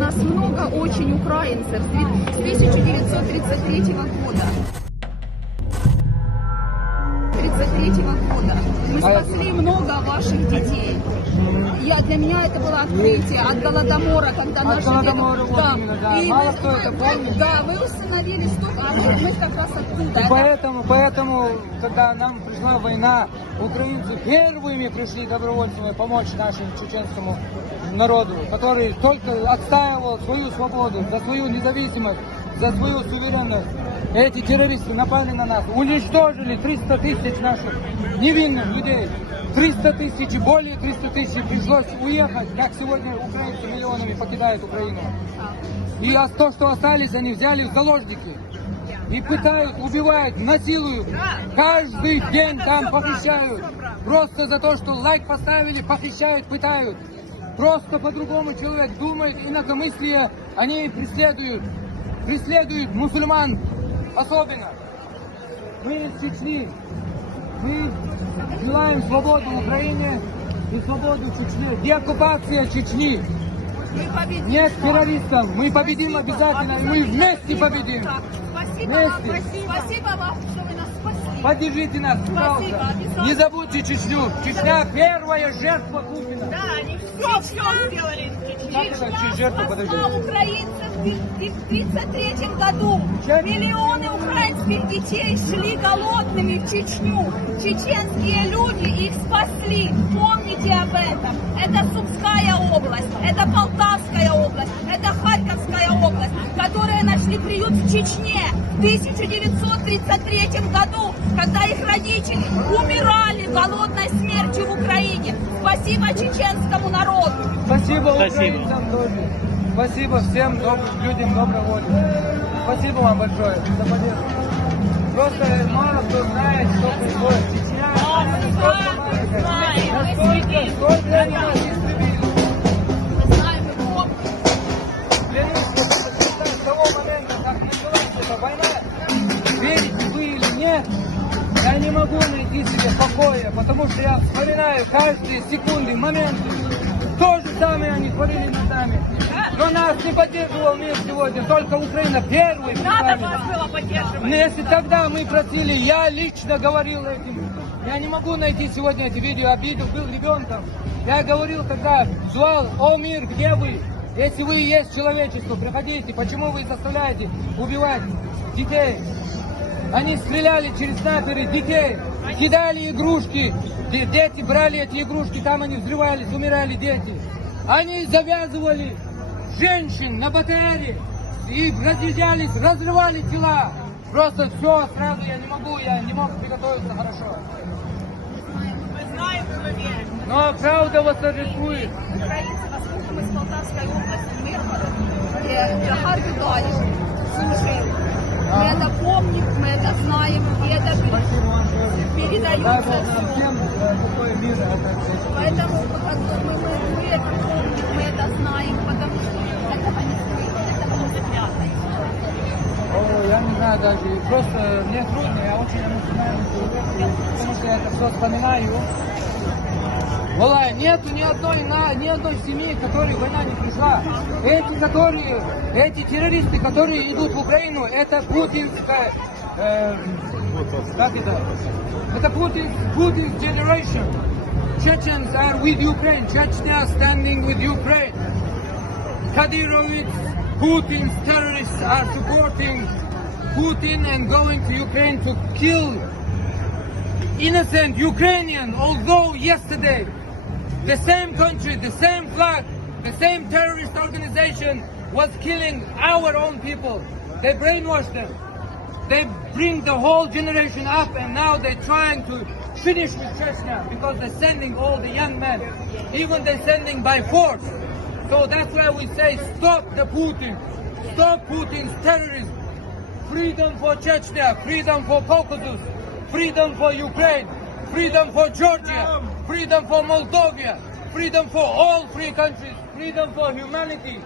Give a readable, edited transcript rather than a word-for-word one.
нас много очень украинцев с 1933 года. Мы спасли много ваших детей. Для меня это было открытие от Голодомора, когда наши дети... Мало кто это помнит. Да, вы установили столько, а мы как раз оттуда. Поэтому, когда нам пришла война, украинцы первыми пришли добровольцами помочь нашему чеченскому народу, который только отстаивал свою свободу, за свою независимость, за свою суверенность. Эти террористы напали на нас, уничтожили 300 тысяч наших невинных людей. 300 тысяч, более 300 тысяч пришлось уехать, как сегодня украинцы миллионами покидают Украину. И то, что остались, они взяли в заложники. И пытают, убивают, насилуют. Каждый день там похищают. Просто за то, что лайк поставили, похищают, пытают. Просто по-другому человек думает, инакомыслие, они преследуют мусульман особенно. Мы из Чечни, мы желаем свободу Украине и свободу Чечни. Деоккупация Чечни. Нет террористов, мы победим обязательно, и мы вместе победим. Спасибо вам, что вы нас спасли. Поддержите нас, пожалуйста. Не забудьте Чечню. Чечня первая жертва Путина. Да, они все сделали. Чечня спасла украинцев в 1933 году. Миллионы украинских детей шли голодными в Чечню. Чеченские люди их спасли. Помните об этом. Это Сумская область, это Полтавская область, это Харьковская область, которые нашли приют в Чечне в 1933 году, когда их родители умирали голодной смертью в Украине. Спасибо чеченскому народу. Спасибо украинцам тоже. Спасибо всем людям доброй воли. Спасибо вам большое за поддержку. Просто мало кто знает, что происходит в Чечне. Сколько они нас истребили. Мы знаем, мы помним. Клянусь, с того момента, как началась эта война, верите вы или нет, я не могу найти себе покоя, потому что я вспоминаю каждые секунды, моменты. То же самое они творили над нами. Но нас не поддерживал мир сегодня, только Украина первый. Надо вас было поддерживать. Но если тогда мы просили, я лично говорил этим. Я не могу найти сегодня эти видео, обидел, был ребенком. Я говорил тогда, звал: о мир, где вы? Если вы есть человечество, приходите. Почему вы заставляете убивать детей? Они стреляли через снайперы детей, кидали игрушки. Дети брали эти игрушки, там они взрывались, умирали дети. Они завязывали женщин на БТРе и разъезжались, разрывали тела. Просто все сразу я не мог приготовиться хорошо. Мы знаем, мы верим. Но правда восторжествует. Украинцы, насколько мы с Полтавской области, Миргород, Харьков дали, слушаем. Мы это помним, мы это знаем, и это передается всем. Поэтому мы это помним, мы это знаем, потому что этого не скрыть, этого не запрятать. О, я не знаю даже, просто мне трудно, я очень эмоциональный человек, потому что я это все вспоминаю. Валай, нету ни одной семьи, которой война не пришла. Эти террористы, которые идут в Украину, это путинская, как это? Это Putin's generation. Chechens are with Ukraine. Chechnya standing with Ukraine. Kadyrov, Putin's terrorists are supporting Putin and going to Ukraine to kill innocent Ukrainian. Although yesterday the same country, the same flag, the same terrorist organization was killing our own people. They brainwash them. They bring the whole generation up, and now they're trying to finish with Chechnya because they're sending all the young men. Even they're sending by force. So that's why we say stop the Putin. Stop Putin's terrorism. Freedom for Chechnya, freedom for Caucasus, freedom for Ukraine, freedom for Georgia, freedom for Moldova, freedom for all free countries, freedom for humanity.